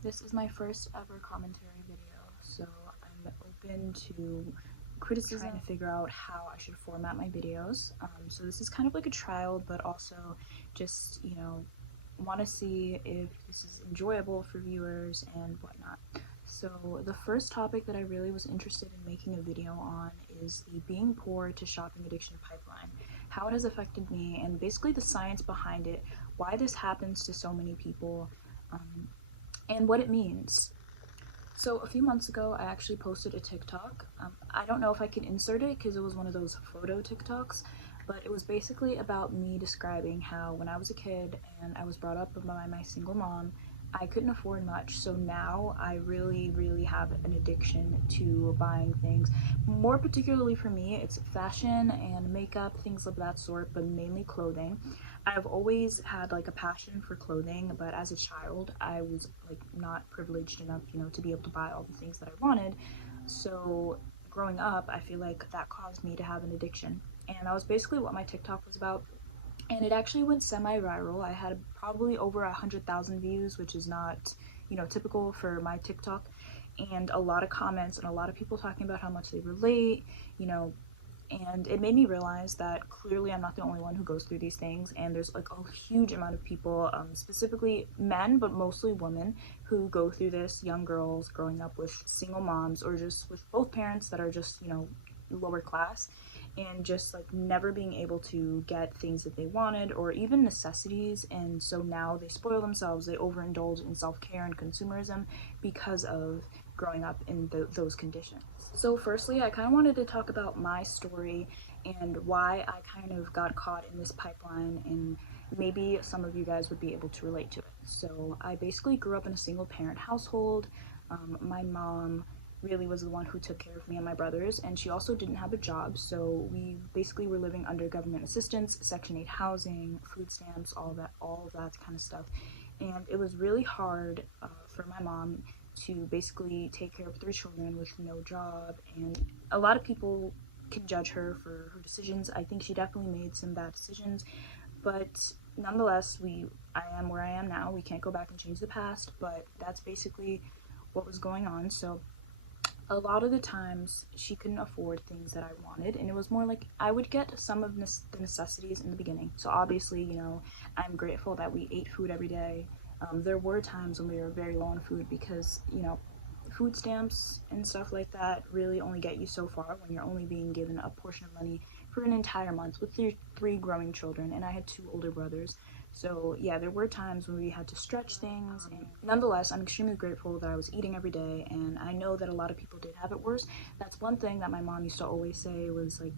This is my first ever commentary video, so I'm open to criticism, trying to figure out how I should format my videos. So this is kind of like a trial, but also just, want to see if this is enjoyable for viewers and whatnot. So the first topic that I really was interested in making a video on is the being poor to shopping addiction pipeline, how it has affected me, and basically the science behind it, why this happens to so many people, and what it means. So a few months ago, I actually posted a TikTok. I don't know if I can insert it because it was one of those photo TikToks, but it was basically about me describing how when I was a kid and I was brought up by my single mom, I couldn't afford much. So now I really, really have an addiction to buying things. More particularly for me, it's fashion and makeup, things of that sort, but mainly clothing. I've always had like a passion for clothing, but as a child, I was like not privileged enough, to be able to buy all the things that I wanted. So growing up, I feel like that caused me to have an addiction. And that was basically what my TikTok was about. And it actually went semi-viral. I had probably over 100,000 views, which is not, typical for my TikTok. And a lot of comments and a lot of people talking about how much they relate, you know, and it made me realize that clearly I'm not the only one who goes through these things, and there's like a huge amount of people, specifically men but mostly women, who go through this, young girls growing up with single moms or just with both parents that are just lower class, and just like never being able to get things that they wanted or even necessities, and so now they spoil themselves, they overindulge in self-care and consumerism because of growing up in those conditions. So firstly, I kind of wanted to talk about my story and why I kind of got caught in this pipeline, and maybe some of you guys would be able to relate to it. So I basically grew up in a single parent household. My mom really was the one who took care of me and my brothers, and she also didn't have a job, so we basically were living under government assistance, Section 8 housing, food stamps, all of that kind of stuff. And it was really hard for my mom to basically take care of three children with no job, and a lot of people can judge her for her decisions. I think she definitely made some bad decisions, but nonetheless, I am where I am now. We can't go back and change the past, but that's basically what was going on. So a lot of the times she couldn't afford things that I wanted, and it was more like I would get some of the necessities in the beginning. So obviously, I'm grateful that we ate food every day. There were times when we were very low on food because food stamps and stuff like that really only get you so far when you're only being given a portion of money for an entire month with your three growing children, and I had two older brothers. So yeah, there were times when we had to stretch things, and nonetheless, I'm extremely grateful that I was eating every day, and I know that a lot of people did have it worse. That's one thing that my mom used to always say was like,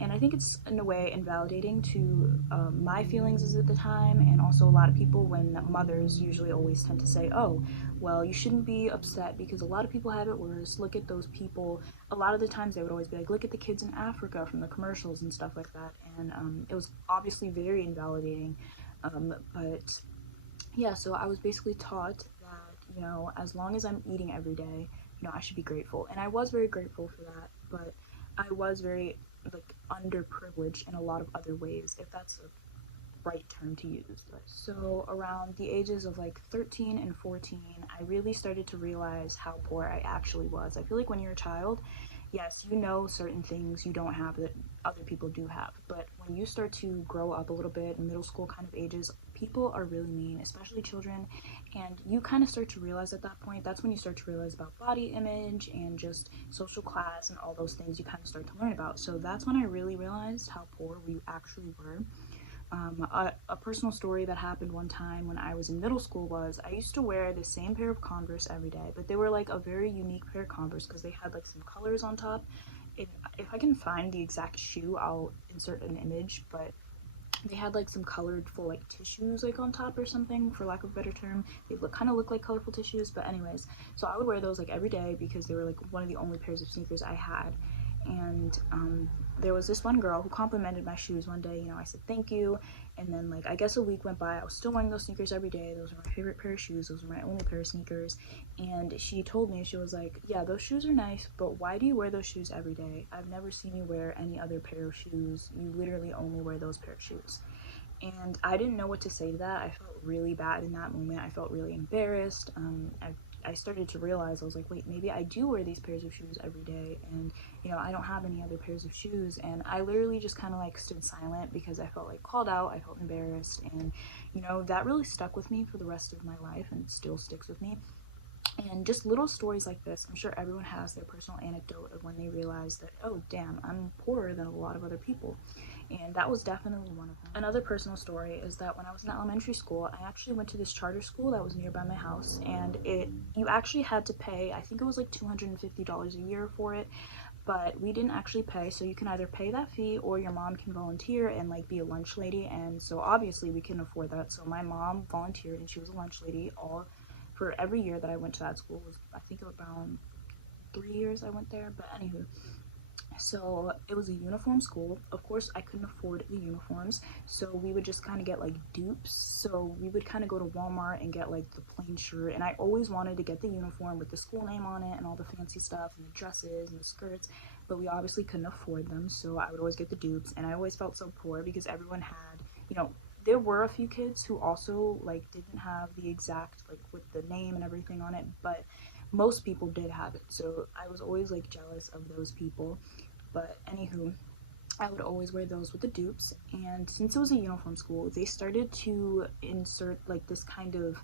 and I think it's in a way invalidating to my feelings at the time, and also a lot of people when mothers usually always tend to say, oh, well, you shouldn't be upset because a lot of people have it worse. Look at those people. A lot of the times they would always be like, look at the kids in Africa from the commercials and stuff like that. And it was obviously very invalidating. But yeah, so I was basically taught that, as long as I'm eating every day, I should be grateful. And I was very grateful for that, but I was very like underprivileged in a lot of other ways, if that's a right term to use. So around the ages of like 13 and 14, I really started to realize how poor I actually was. I feel like when you're a child, yes, you know certain things you don't have that other people do have. But when you start to grow up a little bit in middle school kind of ages, people are really mean, especially children. And you kind of start to realize at that point, that's when you start to realize about body image and just social class and all those things you kind of start to learn about. So that's when I really realized how poor we actually were. A personal story that happened one time when I was in middle school was I used to wear the same pair of Converse every day, but they were like a very unique pair of Converse because they had like some colors on top. If I can find the exact shoe, I'll insert an image, but they had like some colored full like tissues like on top or something, for lack of a better term. They kind of look like colorful tissues, but anyways, so I would wear those like every day because they were like one of the only pairs of sneakers I had. And there was this one girl who complimented my shoes one day. I said thank you, and then like I guess a week went by. I was still wearing those sneakers every day. Those were my favorite pair of shoes. Those were my only pair of sneakers. And she told me, she was like, yeah, those shoes are nice, but why do you wear those shoes every day? I've never seen you wear any other pair of shoes. You literally only wear those pair of shoes. And I didn't know what to say to that. I felt really bad in that moment. I felt really embarrassed. I started to realize, I was like, wait, maybe I do wear these pairs of shoes every day, and I don't have any other pairs of shoes. And I literally just kind of like stood silent because I felt like called out. I felt embarrassed, and that really stuck with me for the rest of my life, and it still sticks with me. And just little stories like this, I'm sure everyone has their personal anecdote of when they realize that, oh damn, I'm poorer than a lot of other people. And that was definitely one of them. Another personal story is that when I was in elementary school, I actually went to this charter school that was nearby my house, and you actually had to pay, I think it was like $250 a year for it, but we didn't actually pay. So you can either pay that fee or your mom can volunteer and like be a lunch lady. And so obviously we couldn't afford that, so my mom volunteered and she was a lunch lady all for every year that I went to that school. Was, I think, around 3 years I went there. But anywho, so it was a uniform school. Of course I couldn't afford the uniforms, so we would just kind of get like dupes. So we would kind of go to Walmart and get like the plain shirt, and I always wanted to get the uniform with the school name on it and all the fancy stuff and the dresses and the skirts, but we obviously couldn't afford them, so I would always get the dupes. And I always felt so poor because everyone had, there were a few kids who also like didn't have the exact, like with the name and everything on it, but most people did have it. So I was always like jealous of those people. But anywho, I would always wear those with the dupes. And since it was a uniform school, they started to insert like this kind of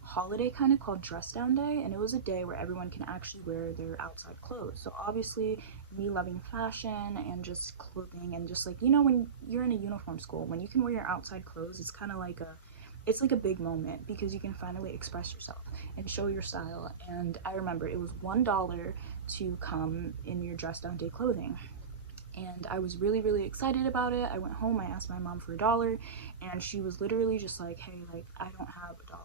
holiday kind of called dress down day, and it was a day where everyone can actually wear their outside clothes. So obviously, me loving fashion and just clothing, and just like, when you're in a uniform school, when you can wear your outside clothes, it's kind of like a big moment because you can finally express yourself and show your style. And I remember it was $1 to come in your dress down day clothing, and I was really, really excited about it. I went home, I asked my mom for $1, and she was literally just like, hey, like, I don't have $1.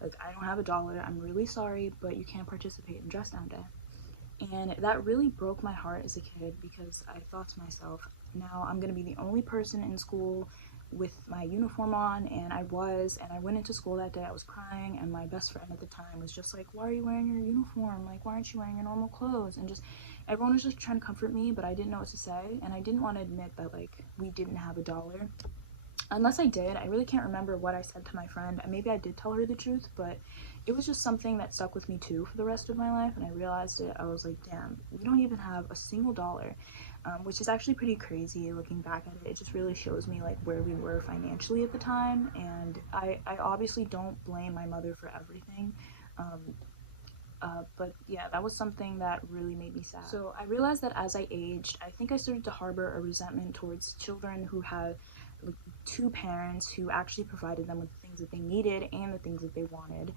Like, I don't have $1. I'm really sorry, but you can't participate in dress down day. And that really broke my heart as a kid because I thought to myself, now I'm gonna be the only person in school with my uniform on. And I went into school that day, I was crying, and my best friend at the time was just like, why are you wearing your uniform? Like, why aren't you wearing your normal clothes? And just everyone was just trying to comfort me, but I didn't know what to say, and I didn't want to admit that like we didn't have $1. Unless I did, I really can't remember what I said to my friend. Maybe I did tell her the truth, but it was just something that stuck with me too for the rest of my life. And I realized it, I was like, damn, we don't even have a single dollar, which is actually pretty crazy looking back at it. It just really shows me like where we were financially at the time. And I obviously don't blame my mother for everything. But yeah, that was something that really made me sad. So I realized that as I aged, I think I started to harbor a resentment towards children who had like two parents who actually provided them with the things that they needed and the things that they wanted.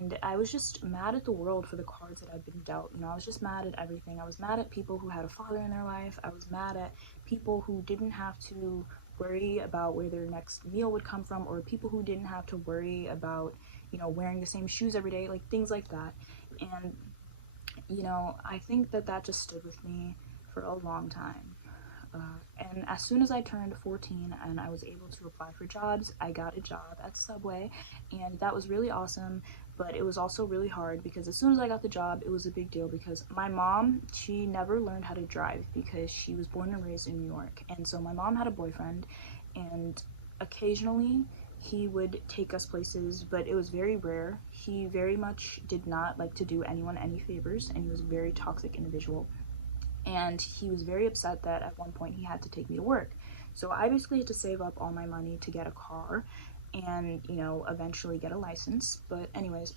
And I was just mad at the world for the cards that I'd been dealt. I was just mad at everything. I was mad at people who had a father in their life. I was mad at people who didn't have to worry about where their next meal would come from, or people who didn't have to worry about, wearing the same shoes every day, like things like that. And, I think that just stood with me for a long time. And as soon as I turned 14 and I was able to apply for jobs, I got a job at Subway, and that was really awesome. But it was also really hard because as soon as I got the job, it was a big deal because my mom, she never learned how to drive because she was born and raised in New York. And so my mom had a boyfriend, and occasionally he would take us places, but it was very rare. He very much did not like to do anyone any favors, and he was a very toxic individual. And he was very upset that at one point he had to take me to work. So I basically had to save up all my money to get a car and, eventually get a license. But anyways,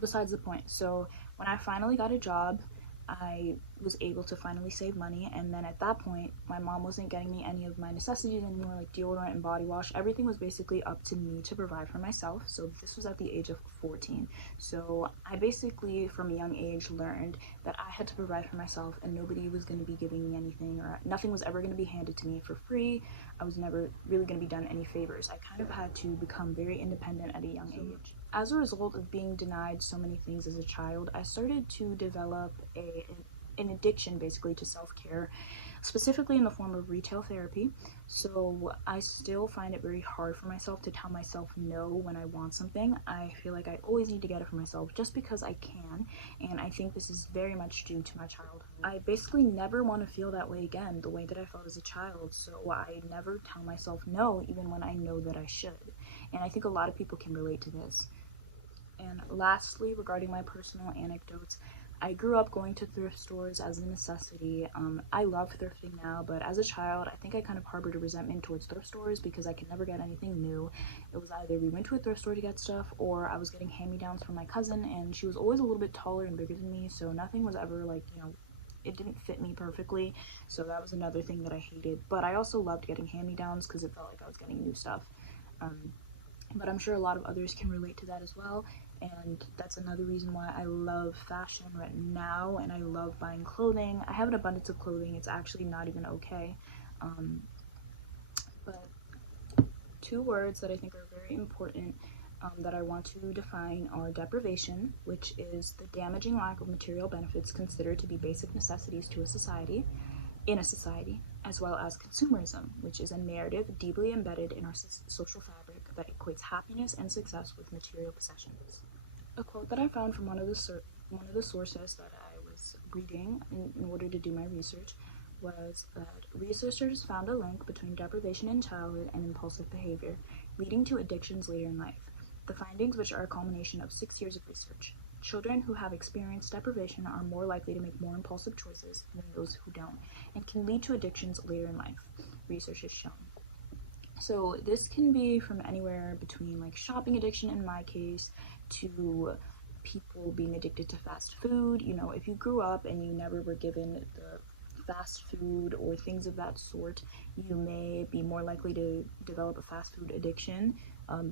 besides the point. So when I finally got a job, I was able to finally save money, and then at that point my mom wasn't getting me any of my necessities anymore, like deodorant and body wash. Everything was basically up to me to provide for myself. So this was at the age of 14. So I basically from a young age learned that I had to provide for myself, and nobody was going to be giving me anything, or nothing was ever going to be handed to me for free. I was never really going to be done any favors. I kind of had to become very independent at a young age. As a result of being denied so many things as a child, I started to develop an addiction basically to self-care. specifically in the form of retail therapy. So I still find it very hard for myself to tell myself no when I want something. I feel like I always need to get it for myself just because I can, and I think this is very much due to my childhood. I basically never want to feel that way again, the way that I felt as a child, so I never tell myself no even when I know that I should. And I think a lot of people can relate to this. And lastly, regarding my personal anecdotes, I grew up going to thrift stores as a necessity. I love thrifting now, but as a child, I think I kind of harbored a resentment towards thrift stores because I could never get anything new. It was either we went to a thrift store to get stuff, or I was getting hand-me-downs from my cousin, and she was always a little bit taller and bigger than me, so nothing was ever like, it didn't fit me perfectly, so that was another thing that I hated. But I also loved getting hand-me-downs because it felt like I was getting new stuff. But I'm sure a lot of others can relate to that as well, and that's another reason why I love fashion right now, and I love buying clothing. I have an abundance of clothing. It's actually not even okay. But two words that I think are very important that I want to define are deprivation, which is the damaging lack of material benefits considered to be basic necessities to a society, as well as consumerism, which is a narrative deeply embedded in our social fabric that equates happiness and success with material possessions. A quote that I found from one of the sources that I was reading in order to do my research was that researchers found a link between deprivation in childhood and impulsive behavior, leading to addictions later in life. The findings, which are a culmination of 6 years of research, children who have experienced deprivation are more likely to make more impulsive choices than those who don't, and can lead to addictions later in life, research has shown. So this can be from anywhere between like shopping addiction in my case to people being addicted to fast food. If you grew up and you never were given the fast food or things of that sort, you may be more likely to develop a fast food addiction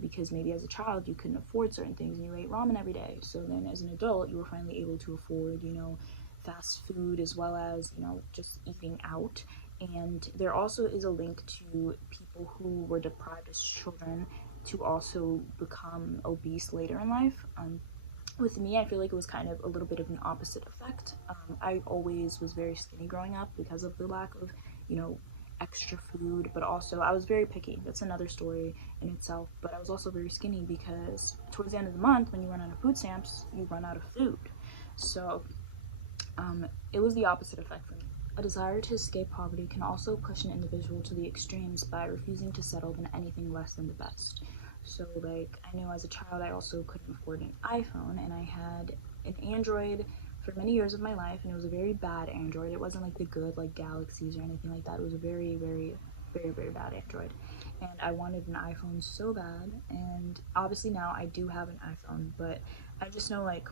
because maybe as a child you couldn't afford certain things and you ate ramen every day. So then as an adult you were finally able to afford, fast food as well as, just eating out. And there also is a link to people who were deprived as children to also become obese later in life. With me, I feel like it was kind of a little bit of an opposite effect. I always was very skinny growing up because of the lack of, extra food, but also I was very picky. That's another story in itself. But I was also very skinny because towards the end of the month, when you run out of food stamps, you run out of food. So it was the opposite effect for me. A desire to escape poverty can also push an individual to the extremes by refusing to settle for anything less than the best. So like, I know as a child I also couldn't afford an iPhone, and I had an Android for many years of my life, and it was a very bad Android. It wasn't like the good like Galaxies or anything like that. It was a very, very, very, very bad Android, and I wanted an iPhone so bad. And obviously now I do have an iPhone, but I just know like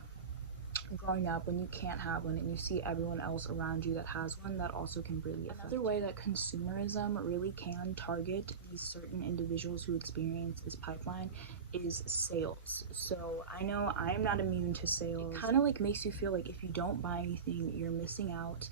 growing up when you can't have one and you see everyone else around you that has one, that also can really affect. Another way that consumerism really can target these certain individuals who experience this pipeline is sales. So I know I am not immune to sales. It kind of like makes you feel like if you don't buy anything you're missing out,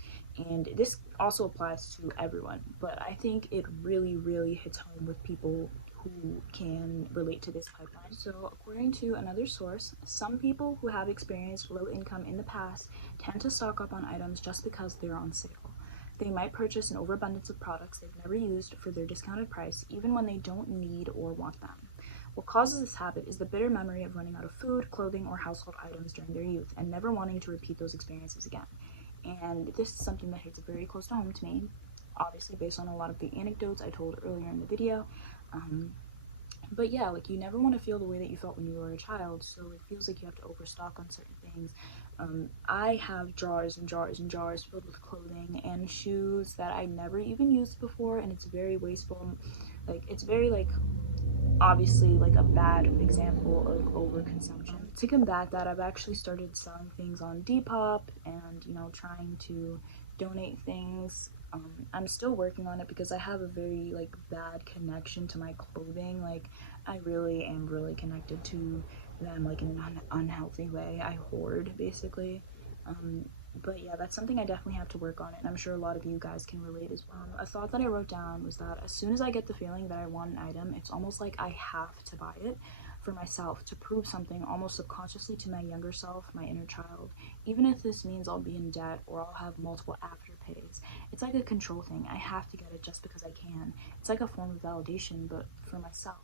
and this also applies to everyone, but I think it really, really hits home with people who can relate to this pipeline. So according to another source, some people who have experienced low income in the past tend to stock up on items just because they're on sale. They might purchase an overabundance of products they've never used for their discounted price, even when they don't need or want them. What causes this habit is the bitter memory of running out of food, clothing, or household items during their youth and never wanting to repeat those experiences again. And this is something that hits very close to home to me, obviously based on a lot of the anecdotes I told earlier in the video. But yeah, like you never want to feel the way that you felt when you were a child, so it feels like you have to overstock on certain things. I have jars and jars and jars filled with clothing and shoes that I never even used before, and it's very wasteful. Like, it's very like obviously like a bad example of overconsumption. To combat that, I've actually started selling things on Depop and trying to donate things. I'm still working on it because I have a very like bad connection to my clothing. Like, I really am really connected to them like in an unhealthy way. I hoard basically. But yeah, that's something I definitely have to work on, and I'm sure a lot of you guys can relate as well. A thought that I wrote down was that as soon as I get the feeling that I want an item, it's almost like I have to buy it. for myself, to prove something almost subconsciously to my younger self, my inner child. Even if this means I'll be in debt or I'll have multiple afterpays, it's like a control thing. I have to get it just because I can. It's like a form of validation, but for myself.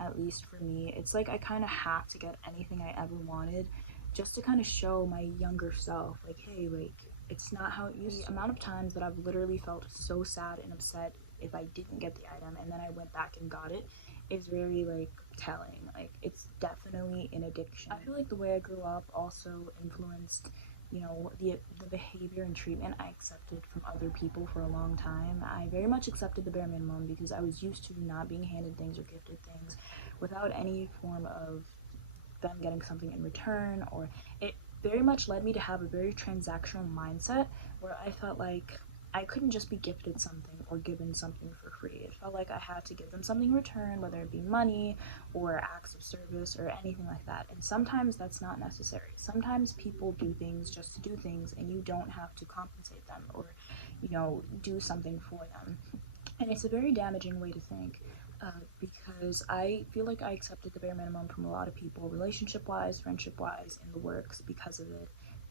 At least for me, it's like I kind of have to get anything I ever wanted just to kind of show my younger self, like, hey, like, it's not how it used to. The amount of times that I've literally felt so sad and upset if I didn't get the item and then I went back and got it is very, like, telling. Like, it's definitely an addiction. I feel like the way I grew up also influenced, you know, the behavior and treatment I accepted from other people for a long time. I very much accepted the bare minimum because I was used to not being handed things or gifted things without any form of them getting something in return, or it very much led me to have a very transactional mindset where I felt like I couldn't just be gifted something or given something for free. It felt like I had to give them something in return, whether it be money or acts of service or anything like that. And sometimes that's not necessary. Sometimes people do things just to do things and you don't have to compensate them or, you know, do something for them. And it's a very damaging way to think, because I feel like I accepted the bare minimum from a lot of people, relationship-wise, friendship-wise, in the works because of it.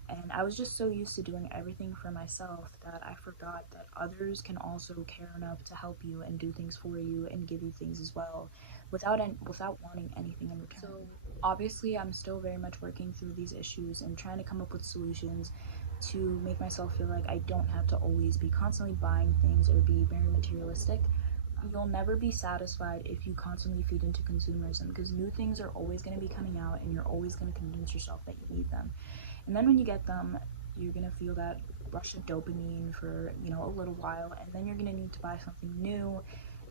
And I was just so used to doing everything for myself that I forgot that others can also care enough to help you and do things for you and give you things as well without wanting anything in return. So obviously I'm still very much working through these issues and trying to come up with solutions to make myself feel like I don't have to always be constantly buying things or be very materialistic. You'll never be satisfied if you constantly feed into consumerism, because new things are always going to be coming out and you're always going to convince yourself that you need them. And then when you get them, you're going to feel that rush of dopamine for, you know, a little while, and then you're going to need to buy something new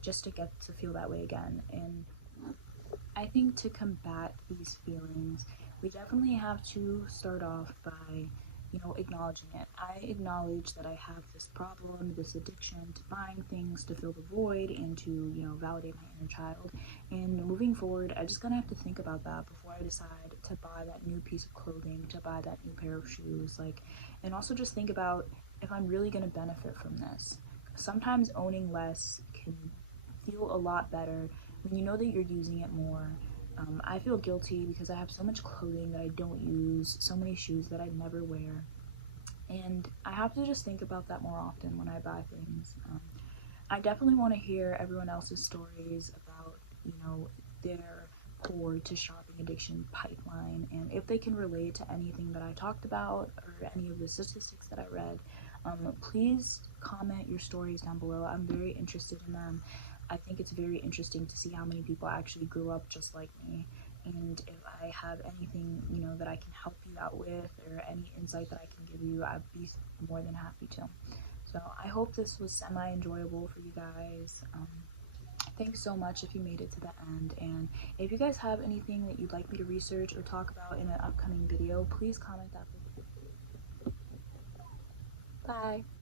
just to get to feel that way again. And I think to combat these feelings, we definitely have to start off by, you know, acknowledging it. I acknowledge that I have this problem, this addiction to buying things to fill the void and to, you know, validate my inner child. And moving forward, I just gonna have to think about that before I decide to buy that new piece of clothing, to buy that new pair of shoes, like, and also just think about if I'm really gonna benefit from this. Sometimes owning less can feel a lot better when you know that you're using it more. I feel guilty because I have so much clothing that I don't use, so many shoes that I never wear, and I have to just think about that more often when I buy things. I definitely want to hear everyone else's stories about, you know, their core to shopping addiction pipeline, and if they can relate to anything that I talked about or any of the statistics that I read. Please comment your stories down below. I'm very interested in them. I think it's very interesting to see how many people actually grew up just like me, and if I have anything, you know, that I can help you out with or any insight that I can give you, I'd be more than happy to. So I hope this was semi-enjoyable for you guys. Thanks so much if you made it to the end, and if you guys have anything that you'd like me to research or talk about in an upcoming video, please comment that below. Bye!